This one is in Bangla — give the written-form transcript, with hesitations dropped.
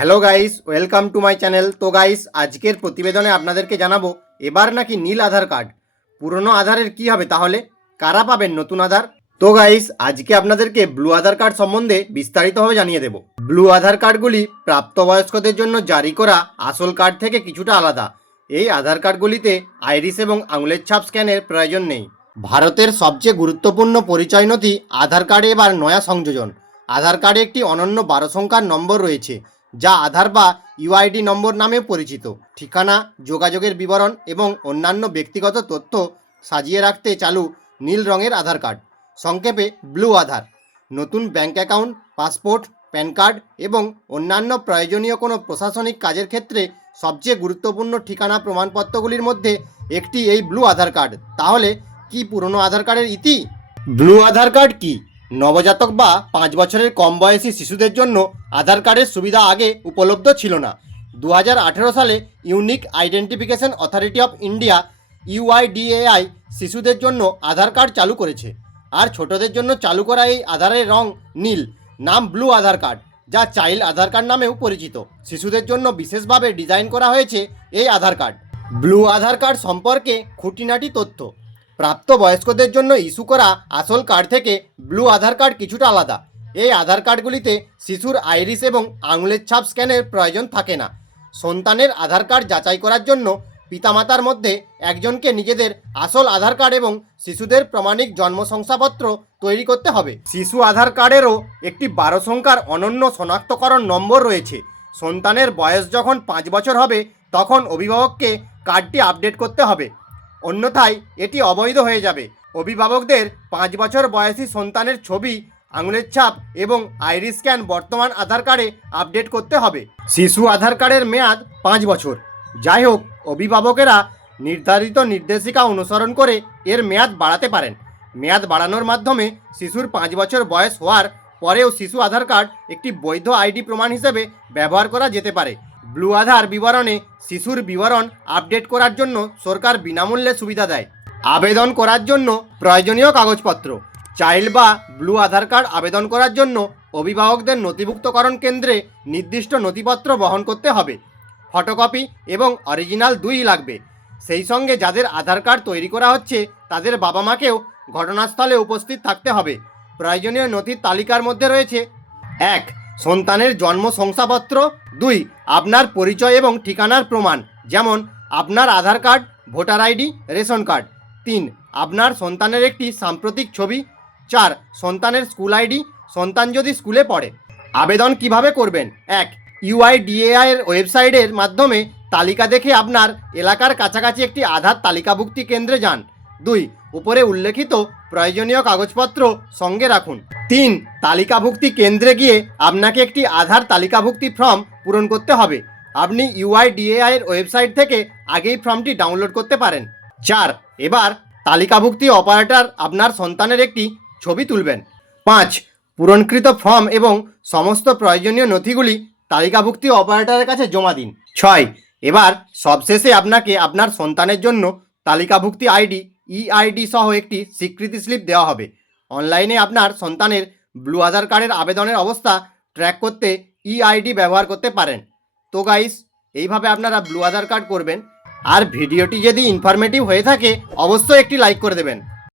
Hello guys, welcome to my channel. তো গাইস, আজকের প্রতিবেদনে আপনাদেরকে জানাবো এবার নাকি নীল আধার কার্ড। পুরনো আধারের কি হবে তাহলে? কারা পাবেন নতুন আধার? তো গাইস, আজকে আপনাদেরকে ব্লু আধার কার্ড সম্বন্ধে বিস্তারিতভাবে জানিয়ে দেব। ব্লু আধার কার্ডগুলি প্রাপ্তবয়স্কদের জন্য জারি করা আসল কার্ড থেকে কিছুটা আলাদা। এই আধার কার্ডগুলিতে আইরিস এবং আঙুলের ছাপ স্ক্যানের প্রয়োজন নেই। ভারতের সবচেয়ে গুরুত্বপূর্ণ পরিচয় নথি আধার কার্ডে এবার নয়া সংযোজন। আধার কার্ডে একটি অনন্য 12 সংখ্যার নম্বর রয়েছে, যা আধার বা ইউআইডি নম্বর নামে পরিচিত। ঠিকানা, যোগাযোগের বিবরণ এবং অন্যান্য ব্যক্তিগত তথ্য সাজিয়ে রাখতে চালু নীল রঙের আধার কার্ড, সংক্ষেপে ব্লু আধার। নতুন bank account, passport, pan card এবং অন্যান্য প্রয়োজনীয় কোনো প্রশাসনিক কাজের ক্ষেত্রে সবচেয়ে গুরুত্বপূর্ণ ঠিকানা প্রমাণপত্রগুলির মধ্যে একটি এই ব্লু আধার কার্ড। তাহলে কি পুরনো আধার কার্ডের ইতি? ব্লু আধার কার্ড কি? নবজাতক বা 5 বছরের কম বয়সী শিশুদের জন্য আধার কার্ডের সুবিধা আগে উপলব্ধ ছিল না। 2018 সালে unique identification authority of India UIDAI শিশুদের জন্য আধার কার্ড চালু করেছে। আর ছোটদের জন্য চালু করা এই আধারের রং নীল, নাম ব্লু আধার কার্ড, যা চাইল্ড আধার কার্ড নামেও পরিচিত। শিশুদের জন্য বিশেষভাবে ডিজাইন করা হয়েছে এই আধার কার্ড। ব্লু আধার কার্ড সম্পর্কে খুঁটিনাটি তথ্য। প্রাপ্তবয়স্কদের জন্য ইস্যু করা আসল কার্ড থেকে ব্লু আধার কার্ড কিছুটা আলাদা। এই আধার কার্ডগুলিতে শিশুর আইরিস এবং আঙুলের ছাপ স্ক্যানের প্রয়োজন থাকে না। সন্তানের আধার কার্ড যাচাই করার জন্য পিতামাতার মধ্যে একজনকে নিজেদের আসল আধার কার্ড এবং শিশুদের প্রমাণিক জন্ম শংসাপত্র তৈরি করতে হবে। শিশু আধার কার্ডেরও একটি 12 সংখ্যার অনন্য শনাক্তকরণ নম্বর রয়েছে। সন্তানের বয়স যখন 5 বছর হবে, তখন অভিভাবককে কার্ডটি আপডেট করতে হবে, অন্যথায় এটি অবৈধ হয়ে যাবে। অভিভাবকদের 5 বছর বয়সী সন্তানের ছবি, আঙুলের ছাপ এবং আইরিস স্ক্যান বর্তমান আধার কার্ডে আপডেট করতে হবে। শিশু আধার কার্ডের মেয়াদ 5 বছর। যাই হোক, অভিভাবকেরা নির্ধারিত নির্দেশিকা অনুসরণ করে এর মেয়াদ বাড়াতে পারেন। মেয়াদ বাড়ানোর মাধ্যমে শিশুর 5 বছর বয়স হওয়ার পরেও শিশু আধার কার্ড একটি বৈধ আইডি প্রমাণ হিসেবে ব্যবহার করা যেতে পারে। ব্লু আধার বিবরণে শিশুর বিবরণ আপডেট করার জন্য সরকার বিনামূল্যে সুবিধা দেয়। আবেদন করার জন্য প্রয়োজনীয় কাগজপত্র। চাইল্ড বা ব্লু আধার কার্ড আবেদন করার জন্য অভিভাবকদের নথিভুক্তকরণ কেন্দ্রে নির্দিষ্ট নথিপত্র বহন করতে হবে। ফটোকপি এবং অরিজিনাল দুই লাগবে। সেই সঙ্গে যাদের আধার কার্ড তৈরি করা হচ্ছে তাদের বাবা মাকেও ঘটনাস্থলে উপস্থিত থাকতে হবে। প্রয়োজনীয় নথির তালিকার মধ্যে রয়েছে: 1. সন্তানের জন্ম শংসাপত্র। 2. আপনার পরিচয় এবং ঠিকানার প্রমাণ, যেমন আপনার Aadhaar card, voter ID, ration card. 3. আপনার সন্তানের একটি সাম্প্রতিক ছবি। 4. সন্তানের স্কুল আইডি, সন্তান যদি স্কুলে পড়ে। আবেদন কিভাবে করবেন? 1. ইউআইডিএআই এর ওয়েবসাইটের মাধ্যমে তালিকা দেখে আপনার এলাকার কাছাকাছি একটি আধার তালিকাভুক্তি কেন্দ্রে যান। 2. উপরে উল্লেখিত প্রয়োজনীয় কাগজপত্র সঙ্গে রাখুন। 3. তালিকাভুক্তি কেন্দ্রে গিয়ে আপনাকে একটি আধার তালিকাভুক্তি ফর্ম পূরণ করতে হবে। আপনি ইউআইডিএআই এর ওয়েবসাইট থেকে আগেই ফর্মটি ডাউনলোড করতে পারেন। 4. এবার তালিকাভুক্তি অপারেটর আপনার সন্তানের একটি ছবি তুলবেন। 5. পূরণকৃত ফর্ম এবং সমস্ত প্রয়োজনীয় নথিগুলি তালিকাভুক্তি অপারেটরের কাছে জমা দিন। 6. এবার সবশেষে আপনাকে আপনার সন্তানের জন্য তালিকাভুক্তি আইডি ইআইডি সহ একটি স্বীকৃতি স্লিপ দেওয়া হবে। অনলাইনে আপনার সন্তানের ব্লু আধার কার্ডের আবেদনের অবস্থা ট্র্যাক করতে ইআইডি ব্যবহার করতে পারেন। তো গাইস, এইভাবে আপনারা ব্লু আধার কার্ড করবেন। আর ভিডিওটি যদি ইনফরমেটিভ হয়ে থাকে, অবশ্যই একটি লাইক করে দেবেন।